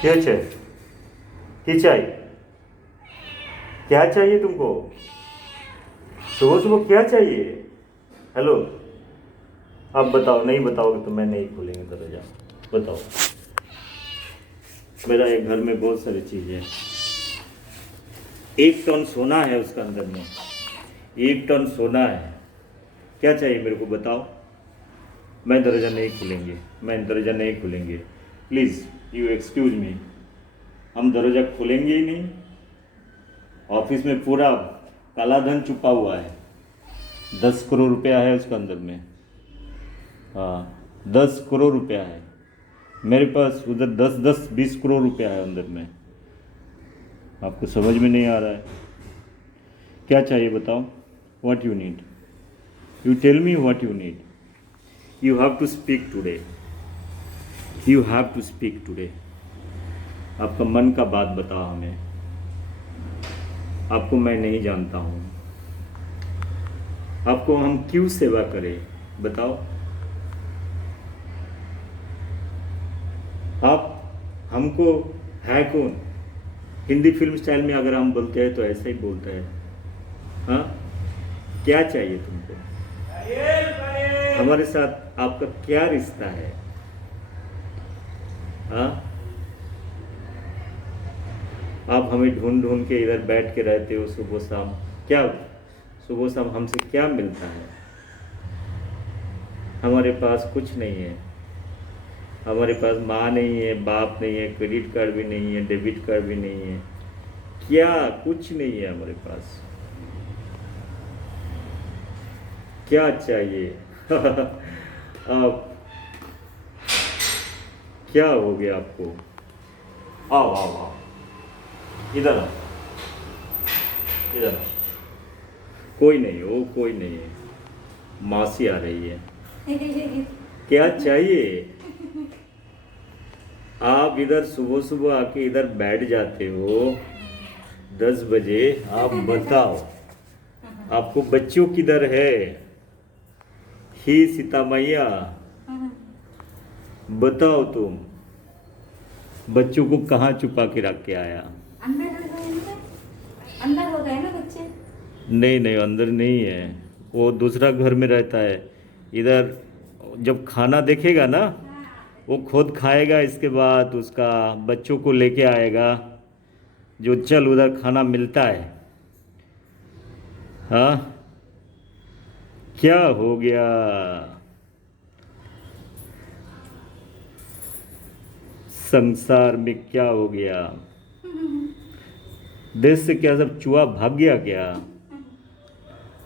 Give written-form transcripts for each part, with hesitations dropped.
क्या चाहिए? क्या चाहिए? क्या चाहिए तुमको? सुबह सुबह क्या चाहिए? हेलो, आप बताओ। नहीं बताओगे तो मैं नहीं खोलेंगे दरवाजा। बताओ। मेरा एक घर में बहुत सारी चीज़ें हैं। 1 टन सोना है उसका अंदर में। 1 टन सोना है। क्या चाहिए मेरे को बताओ। मैं दरवाजा नहीं खोलेंगे। मैं दरवाजा नहीं खोलेंगे। Please you excuse me. हम दरवाजा खोलेंगे ही नहीं। ऑफिस में पूरा काला धन छुपा हुआ है। 10 करोड़ रुपया है उसके अंदर में। हाँ, 10 करोड़ रुपया है। मेरे पास उधर 10-10 20 करोड़ रुपया है अंदर में। आपको समझ में नहीं आ रहा है? क्या चाहिए बताओ। What you need? You tell me what you need. You have to speak today. You have to speak today. आपका मन का बात बताओ हमें। आपको मैं नहीं जानता हूँ। आपको हम क्यों सेवा करें बताओ। आप हमको है कौन? हिंदी फिल्म स्टाइल में अगर हम बोलते हैं तो ऐसे ही बोलते हैं। हाँ, क्या चाहिए तुमको? हमारे साथ आपका क्या रिश्ता है? हाँ, आप हमें ढूंढ ढूंढ के इधर बैठ के रहते हो सुबह शाम। क्या सुबह शाम हमसे क्या मिलता है? हमारे पास कुछ नहीं है। हमारे पास माँ नहीं है, बाप नहीं है, क्रेडिट कार्ड भी नहीं है, डेबिट कार्ड भी नहीं है। क्या कुछ नहीं है हमारे पास। क्या चाहिए? आप क्या हो गया आपको? आओ आओ आओ, इधर आओ, इधर आओ। कोई नहीं हो, कोई नहीं है। मासी आ रही है। क्या चाहिए? आप इधर सुबह सुबह आके इधर बैठ जाते हो 10 बजे। आप बताओ, आपको बच्चों किधर है? ही सीता मैया, बताओ तुम बच्चों को कहाँ छुपा के रख के आया? अंदर हो गए ना बच्चे। नहीं नहीं, अंदर नहीं है। वो दूसरा घर में रहता है। इधर जब खाना देखेगा ना, वो खुद खाएगा। इसके बाद उसका बच्चों को लेके आएगा। जो चल उधर खाना मिलता है। हाँ, क्या हो गया? संसार में क्या हो गया? देश से क्या सब चूहा भाग गया क्या?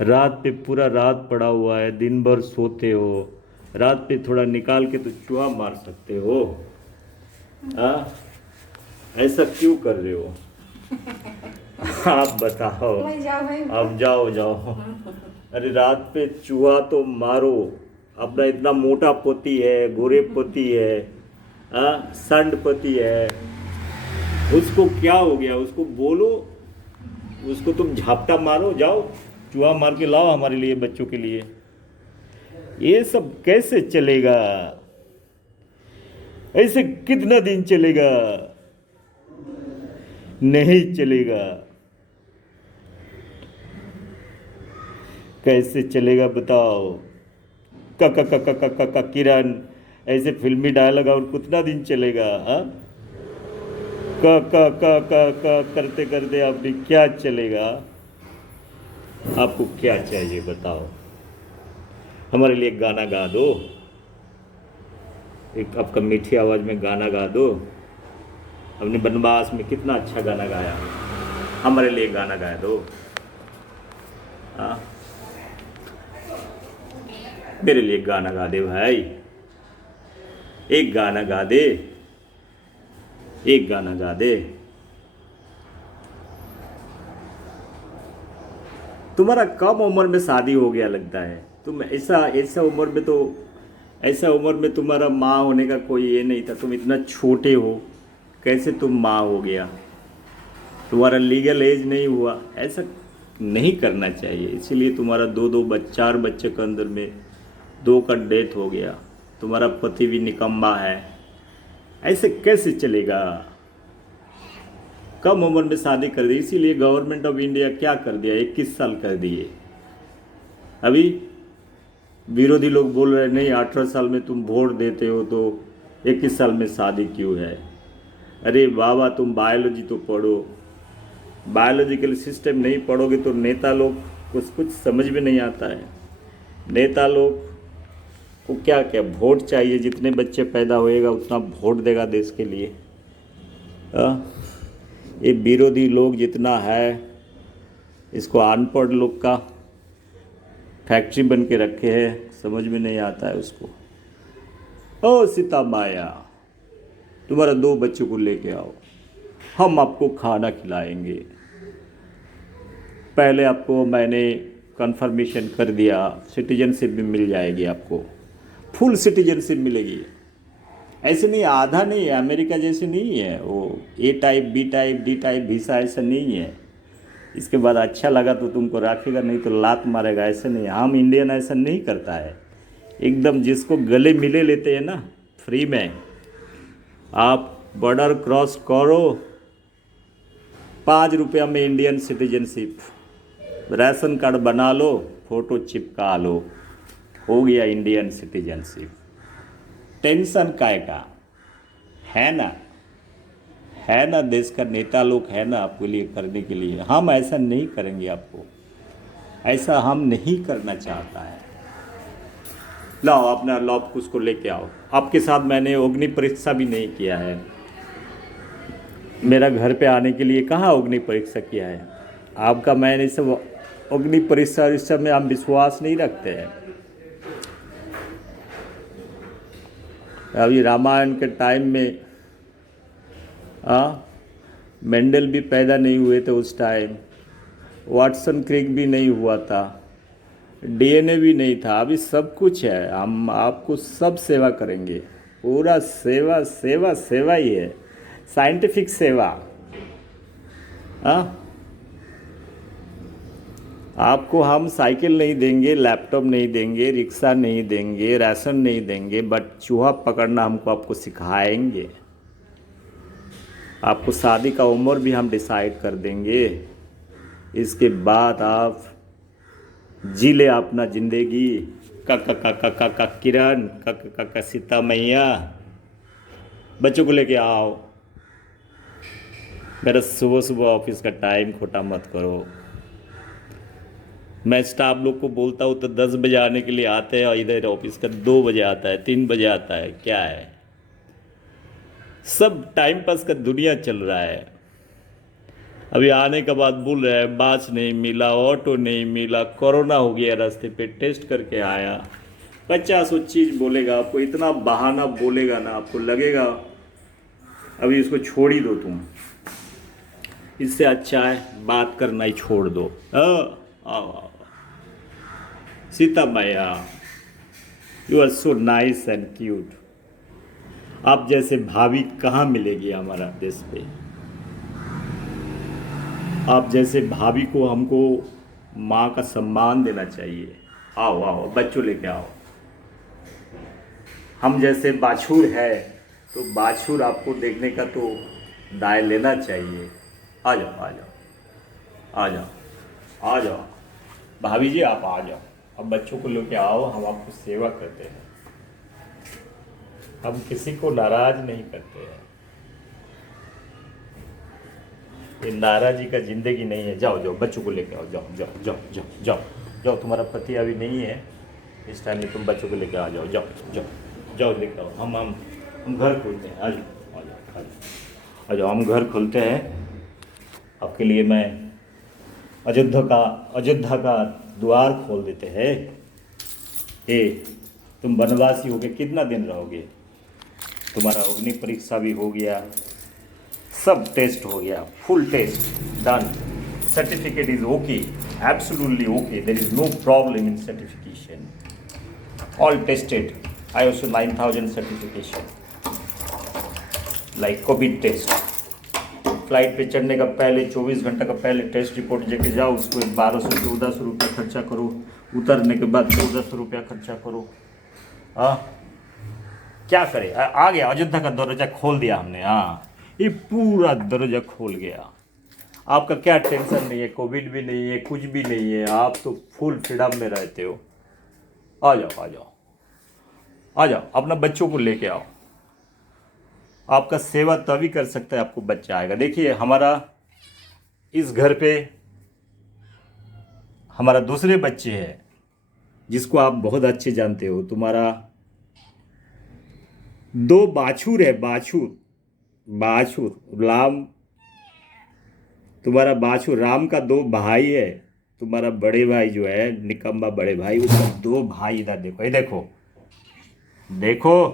रात पे पूरा रात पड़ा हुआ है, दिन भर सोते हो। रात पे थोड़ा निकाल के तो चूहा मार सकते हो। हाँ, ऐसा क्यों कर रहे हो? आप बताओ। भाई जाओ भाई। अब जाओ जाओ। अरे रात पे चूहा तो मारो। अपना इतना मोटा पति है, गोरे पति है, हाँ, संड पति है। उसको क्या हो गया? उसको बोलो, उसको तुम झापटा मारो। जाओ चूहा मार के लाओ हमारे लिए, बच्चों के लिए। ये सब कैसे चलेगा? ऐसे कितना दिन चलेगा? नहीं चलेगा। कैसे चलेगा बताओ। का किरण, ऐसे फिल्मी डायलॉग और कितना दिन चलेगा? हाँ, करते करते आपने क्या चलेगा? आपको क्या चाहिए बताओ। हमारे लिए एक गाना गा दो। एक आपका मीठी आवाज़ में गाना गा दो। हमने बनवास में कितना अच्छा गाना गाया। हमारे लिए गाना गा दो। हाँ, मेरे लिए गाना गा दे भाई। एक गाना गा दे। एक गाना गा दे। तुम्हारा कम उम्र में शादी हो गया लगता है। तुम ऐसा ऐसा उम्र में तो, ऐसा उम्र में तुम्हारा माँ होने का कोई ये नहीं था। तुम इतना छोटे हो, कैसे तुम माँ हो गया? तुम्हारा लीगल एज नहीं हुआ। ऐसा नहीं करना चाहिए। इसीलिए तुम्हारा दो दो 4 बच्चे के अंदर में 2 का डेथ हो गया। तुम्हारा पति भी निकम्मा है। ऐसे कैसे चलेगा? कम उम्र में शादी कर दी, इसीलिए गवर्नमेंट ऑफ इंडिया क्या कर दिया, 21 साल कर दिए। अभी विरोधी लोग बोल रहे हैं नहीं 18 साल में तुम वोट देते हो तो 21 साल में शादी क्यों है। अरे बाबा तुम बायोलॉजी तो पढ़ो, बायोलॉजिकल सिस्टम नहीं पढ़ोगे तो नेता लोग कुछ समझ में नहीं आता है। नेता लोग को क्या क्या वोट चाहिए, जितने बच्चे पैदा होएगा उतना वोट देगा देश के लिए। ये विरोधी लोग जितना है, इसको अनपढ़ लोग का फैक्ट्री बन के रखे हैं, समझ में नहीं आता है उसको। ओ सीता माया, तुम्हारा 2 बच्चों को लेके आओ, हम आपको खाना खिलाएंगे। पहले आपको मैंने कन्फर्मेशन कर दिया, सिटीजनशिप भी मिल जाएगी, आपको फुल सिटीजनशिप मिलेगी। ऐसे नहीं, आधा नहीं है, अमेरिका जैसे नहीं है वो A type B type D type visa, ऐसा नहीं है। इसके बाद अच्छा लगा तो तुमको रखेगा, नहीं तो लात मारेगा, ऐसे नहीं। हम इंडियन ऐसा नहीं करता है, एकदम जिसको गले मिले लेते हैं ना फ्री में। आप बॉर्डर क्रॉस करो, 5 रुपया में इंडियन सिटीजनशिप, राशन कार्ड बना लो, फोटो चिपका लो, हो गया इंडियन सिटीजनशिप। टेंशन काय का है ना, है ना, देश का नेता लोग है ना आपके लिए करने के लिए। हम ऐसा नहीं करेंगे, आपको ऐसा हम नहीं करना चाहता है। लाओ अपना लॉब उसको लेके आओ। आपके साथ मैंने अग्नि परीक्षा भी नहीं किया है, मेरा घर पे आने के लिए कहाँ अग्नि परीक्षा किया है आपका। मैंने सब अग्नि परीक्षा इस सब में हम विश्वास नहीं रखते हैं। अभी रामायण के टाइम में मेंडल भी पैदा नहीं हुए थे उस टाइम, वाटसन क्रिक भी नहीं हुआ था, डीएनए भी नहीं था। अभी सब कुछ है, हम आपको सब सेवा करेंगे, पूरा सेवा सेवा सेवा ही है, साइंटिफिक सेवा। आपको हम साइकिल नहीं देंगे, लैपटॉप नहीं देंगे, रिक्शा नहीं देंगे, राशन नहीं देंगे, बट चूहा पकड़ना हमको आपको सिखाएंगे। आपको शादी का उम्र भी हम डिसाइड कर देंगे, इसके बाद आप जी ले अपना जिंदगी। का किरण, का सीता मैया, बच्चों को लेके आओ। मेरा सुबह सुबह ऑफिस का टाइम खोटा मत करो। मैं स्टाफ लोग को बोलता हूँ तो 10 बजे आने के लिए आते हैं, और इधर ऑफिस का 2 बजे आता है, 3 बजे आता है। क्या है, सब टाइम पास का दुनिया चल रहा है। अभी आने के बाद बोल रहे हैं बास नहीं मिला, ऑटो नहीं मिला, कोरोना हो गया, रास्ते पे टेस्ट करके आया। 50 चीज़ बोलेगा आपको, इतना बहाना बोलेगा ना, आपको लगेगा अभी इसको छोड़ ही दो तुम। इससे अच्छा है बात करना ही छोड़ दो। आओ सीता मैया, you are so nice and cute. आप जैसे भाभी कहाँ मिलेगी हमारा देश पे। आप जैसे भाभी को हमको माँ का सम्मान देना चाहिए। आओ आओ बच्चों लेके आओ। हम जैसे बाछुर है तो बाछुर आपको देखने का तो दाय लेना चाहिए। आ जाओ आ जाओ आ जाओ आ जाओ भाभी जी, आप आ जाओ। अब बच्चों को लेके आओ, हम आपको सेवा करते हैं, हम किसी को नाराज नहीं करते हैं। ये नाराजी का जिंदगी नहीं है। जाओ जाओ बच्चों को लेके आओ, जाओ जाओ जाओ जाओ जाओ जाओ। तुम्हारा पति अभी नहीं है, इस टाइम में तुम बच्चों को लेके आ जाओ, जाओ जाओ जाओ लेके आओ। हम घर खोलते हैं, आ जाओ आ जाओ आ जाओ आ जाओ। हम घर खोलते हैं आपके लिए। मैं अयोध्या का द्वार खोल देते हैं। तुम वनवासी हो गए, कितना दिन रहोगे। तुम्हारा अग्नि परीक्षा भी हो गया, सब टेस्ट हो गया, full test done, certificate is okay, absolutely okay, there is no problem in certification, all tested, ISO 9000 certification, like covid test. Flight पे चढ़ने का पहले 24 घंटा का पहले टेस्ट रिपोर्ट लेके जाओ, उसको 1200-1400 रुपया खर्चा करो, उतरने के बाद 1400 रुपया खर्चा करो। क्या करें, आ गया, अयोध्या का दरवाजा खोल दिया हमने। हाँ ये पूरा दरवाजा खोल गया। आपका क्या टेंशन नहीं है, कोविड भी नहीं है, कुछ भी नहीं है, आप तो फुल फ्रीडम में रहते हो। आ जाओ आ जाओ आ जाओ, अपना बच्चों को लेके आओ। आपका सेवा तभी कर सकता है आपको बच्चा आएगा। देखिए हमारा इस घर पे हमारा दूसरे बच्चे हैं जिसको आप बहुत अच्छे जानते हो। तुम्हारा दो बाछुर है, बाछुर बाछुर राम, तुम्हारा बाछुर राम का दो भाई है। तुम्हारा बड़े भाई जो है निकम्मा बड़े भाई, उसका दो भाई इधर देखो, ये देखो देखो।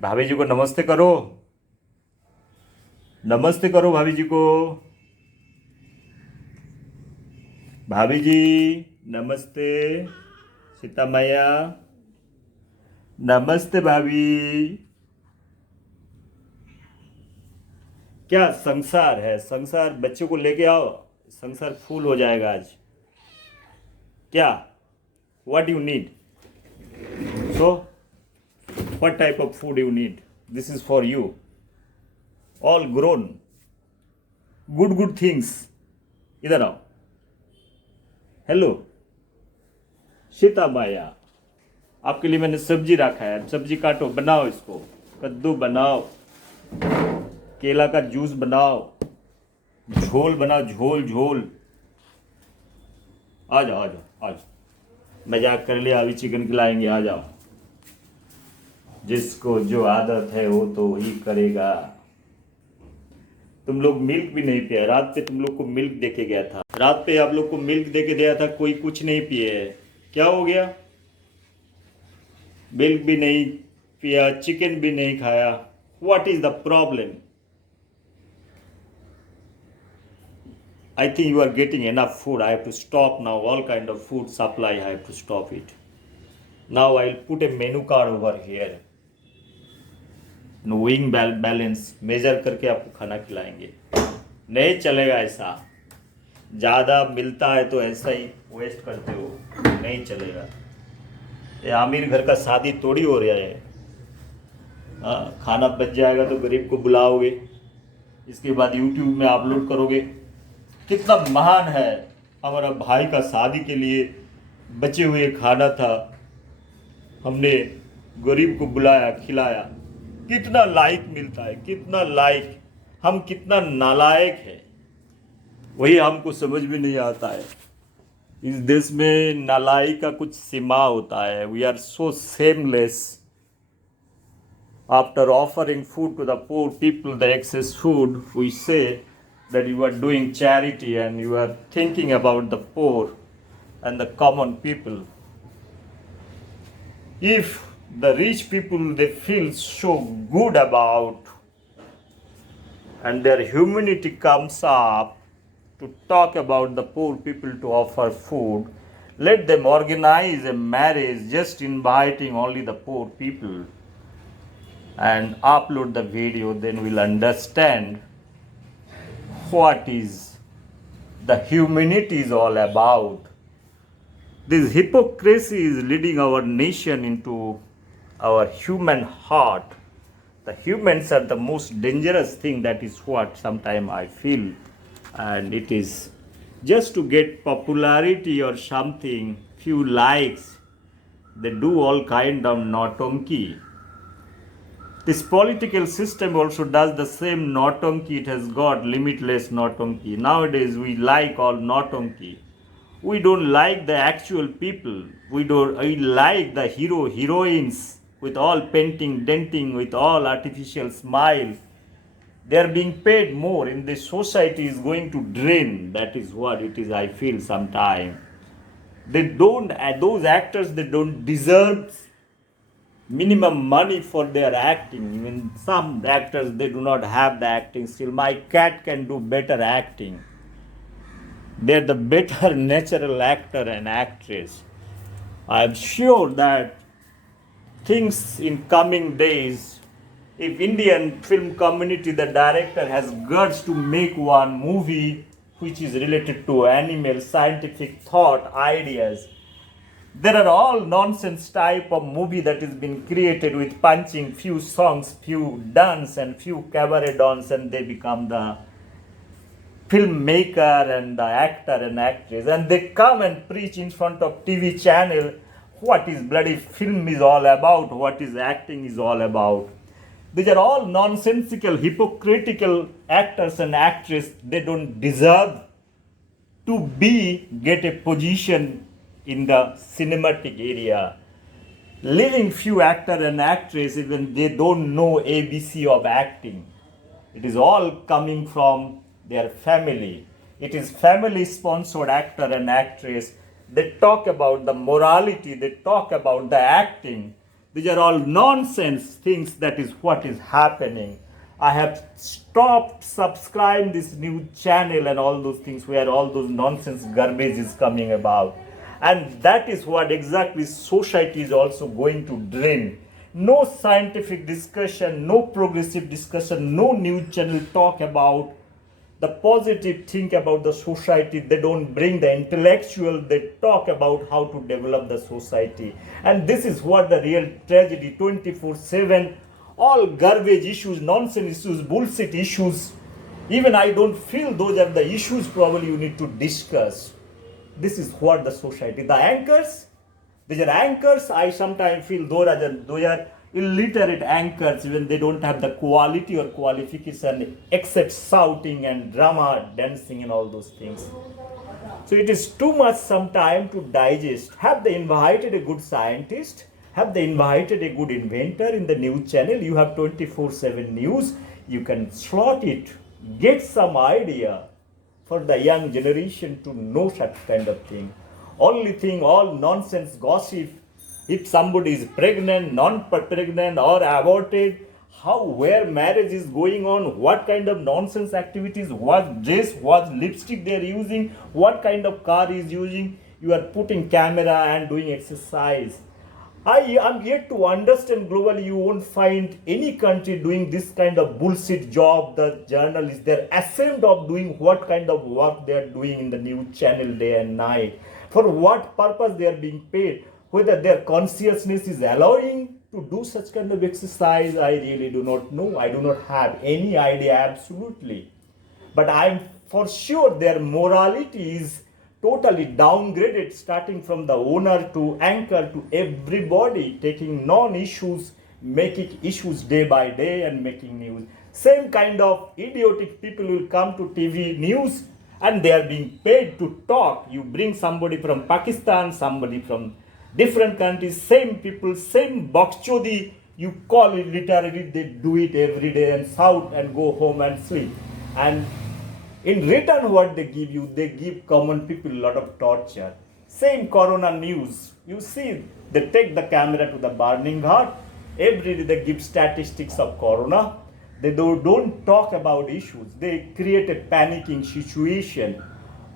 भाभी जी को नमस्ते करो, नमस्ते करो भाभी जी को। भाभी जी नमस्ते, सीता मैया नमस्ते भाभी। क्या संसार है, संसार। बच्चों को लेके आओ, संसार फूल हो जाएगा आज। क्या, what you need? So what type of food you need? This is for you, all grown, good good things. इधर आओ। हेलो सीता माया, आपके लिए मैंने सब्जी रखा है, सब्जी काटो, बनाओ इसको, कद्दू बनाओ, केला का जूस बनाओ, झोल बनाओ, झोल झोल। आ जाओ आ जाओ आ जाओ, मजाक कर लिया, अभी चिकन खिलाएंगे, आ जाओ। जिसको जो आदत है वो तो वही करेगा। तुम लोग मिल्क भी नहीं पिया रात पे, तुम लोग को मिल्क दे के गया था, रात पे आप लोग को मिल्क दे के दिया था, कोई कुछ नहीं पिए है। क्या हो गया? मिल्क भी नहीं पिया, चिकन भी नहीं खाया, what is the problem? I think you are getting enough food. I have to stop now. All kind of food supply, I have to stop it. Now I'll put a menu card over here. Weighing balance, measure करके आपको खाना खिलाएंगे। नहीं चलेगा ऐसा, ज़्यादा मिलता है तो ऐसा ही वेस्ट करते हो, नहीं चलेगा। ये आमिर घर का शादी थोड़ी हो रहा है। हाँ, खाना बच जाएगा तो गरीब को बुलाओगे, इसके बाद यूट्यूब में अपलोड करोगे। कितना महान है, हमारा भाई का शादी के लिए बचे हुए खाना था, हमने गरीब को बुलाया, खिलाया। कितना लाइक मिलता है, कितना लाइक। हम कितना नालायक है, वही हमको समझ में नहीं आता है। इस देश में नालायक का कुछ सीमा होता है। We are so seamless. After offering food to the poor people, the excess food, we say that you are doing charity and you are thinking about the poor and the common people. If the rich people, they feel so good about and their humanity comes up to talk about the poor people, to offer food, let them organize a marriage just inviting only the poor people and upload the video, then we'll understand what is the humanity is all about. This hypocrisy is leading our nation into our human heart. The humans are the most dangerous thing, that is what sometimes I feel. And it is just to get popularity or something, few likes, they do all kind of nautanki. This political system also does the same nautanki. It has got limitless nautanki. Nowadays we like all nautanki. We don't like the actual people. We like the heroines with all painting, denting, with all artificial smile. They are being paid more, and the society is going to drain. That is what it is, I feel sometimes. Those actors, they don't deserve minimum money for their acting. Even some actors, they do not have the acting skill. My cat can do better acting. They're the better natural actor and actress. I'm sure that things in coming days, if Indian film community, the director has guts to make one movie which is related to animal scientific thought ideas, There are all nonsense type of movie that has been created with punching, few songs, few dance, and few cabaret dance, and they become the filmmaker and the actor and actress, and they come and preach in front of TV channel what is bloody film is all about, what is acting is all about. These are all nonsensical, hypocritical actors and actresses. They don't deserve to get a position in the cinematic area. Leaving few actor and actress, even they don't know ABC of acting. It is all coming from their family. It is family sponsored actor and actress. They talk about the morality, they talk about the acting. These are all nonsense things. That is what is happening. I have stopped subscribing this new channel and all those things where all those nonsense garbage is coming about. And that is what exactly society is also going to drain. No scientific discussion, no progressive discussion, no news channel talk about the positive thing about the society. They don't bring the intellectual, they talk about how to develop the society. And this is what the real tragedy, 24/7, all garbage issues, nonsense issues, bullshit issues. Even I don't feel those are the issues probably you need to discuss. This is what the society, the anchors, these are anchors. I sometimes feel those are illiterate anchors, even they don't have the quality or qualification except shouting and drama, dancing and all those things. So it is too much sometime to digest. Have they invited a good scientist? Have they invited a good inventor in the news channel? You have 24/7 news. You can slot it, get some idea for the young generation to know such kind of thing. Only thing, all nonsense gossip. If somebody is pregnant, non-pregnant or aborted, how, where marriage is going on, what kind of nonsense activities, what dress, what lipstick they are using, what kind of car is using. You are putting camera and doing exercise. I am yet to understand globally. You won't find any country doing this kind of bullshit job. The journalists, they're ashamed of doing what kind of work they are doing in the news channel day and night. For what purpose they are being paid? Whether their consciousness is allowing to do such kind of exercise, I really do not know. I do not have any idea absolutely. But I'm for sure their morality is totally downgraded, starting from the owner to anchor to everybody, taking non-issues, making issues day by day and making news. Same kind of idiotic people will come to TV news and they are being paid to talk. You bring somebody from Pakistan, somebody from different countries, same people, same bakchodi, you call it literally, they do it every day and shout and go home and sleep. And in return, what they give common people a lot of torture. Same corona news. You see, they take the camera to the burning heart. Every day they give statistics of corona. They don't talk about issues. They create a panicking situation.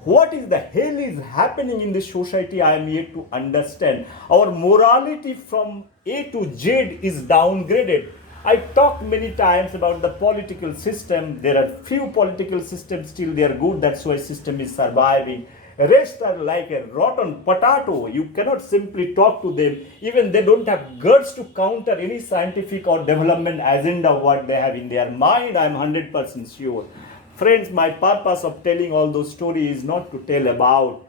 What is the hell is happening in this society? I am yet to understand. Our morality from A to Z is downgraded. I talked many times about the political system. There are few political systems still they are good. That's why system is surviving. Rest are like a rotten potato. You cannot simply talk to them. Even they don't have guts to counter any scientific or development agenda what they have in their mind. I'm 100% sure. Friends, my purpose of telling all those stories is not to tell about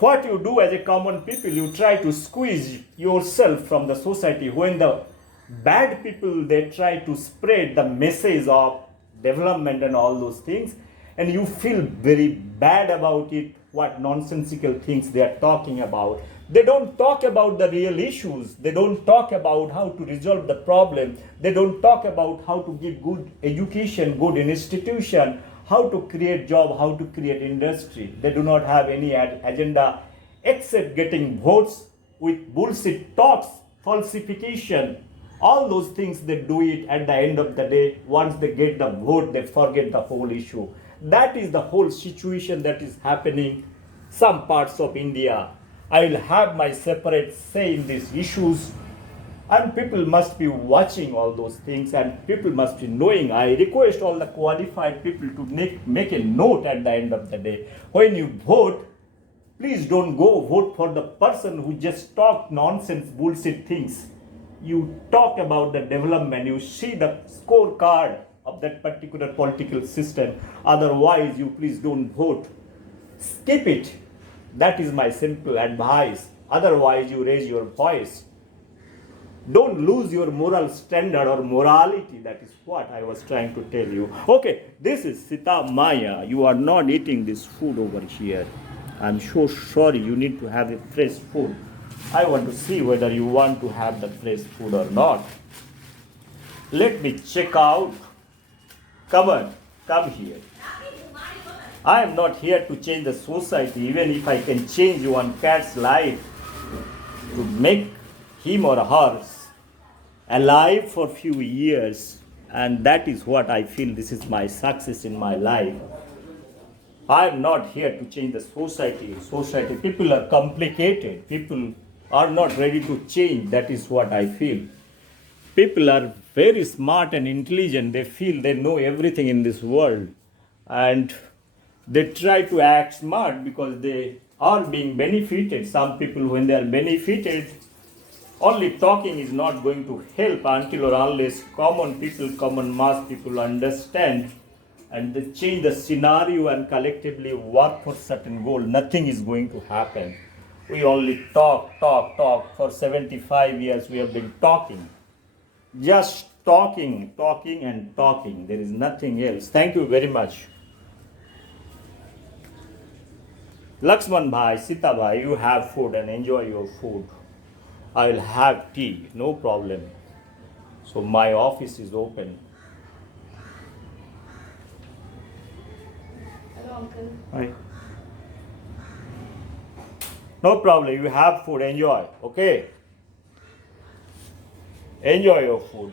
what you do as a common people. You try to squeeze yourself from the society. When the bad people, they try to spread the message of development and all those things, and you feel very bad about it, what nonsensical things they are talking about. They don't talk about the real issues. They don't talk about how to resolve the problem. They don't talk about how to give good education, good institution, how to create job, how to create industry. They do not have any agenda except getting votes with bullshit talks, falsification. All those things they do it at the end of the day. Once they get the vote, they forget the whole issue. That is the whole situation that is happening some parts of India. I will have my separate say in these issues, and people must be watching all those things and people must be knowing. I request all the qualified people to make a note at the end of the day. When you vote, Please don't go vote for the person who just talk nonsense, bullshit things. You talk about the development, you see the scorecard of that particular political system. Otherwise, you please don't vote. Skip it. That is my simple advice. Otherwise, you raise your voice. Don't lose your moral standard or morality. That is what I was trying to tell you. Okay, this is Sita Maya. You are not eating this food over here. I'm so sorry. You need to have a fresh food. I want to see whether you want to have the fresh food or not. Let me check out. Come on, come here. I am not here to change the society, even if I can change one cat's life to make him or her alive for few years, and that is what I feel this is my success in my life. I am not here to change the society. People are complicated, people are not ready to change. That is what I feel. People are very smart and intelligent. They feel they know everything in this world, and they try to act smart because they are being benefited. Some people, when they are benefited, only talking is not going to help until or unless common mass people understand and they change the scenario and collectively work for certain goal. Nothing is going to happen. We only talk. For 75 years we have been talking. Just talking. There is nothing else. Thank you very much. Lakshman bhai, Sita bhai, you have food and enjoy your food. I will have tea, no problem. So my office is open. Hello, uncle. Right. No problem, you have food, enjoy, okay? Enjoy your food.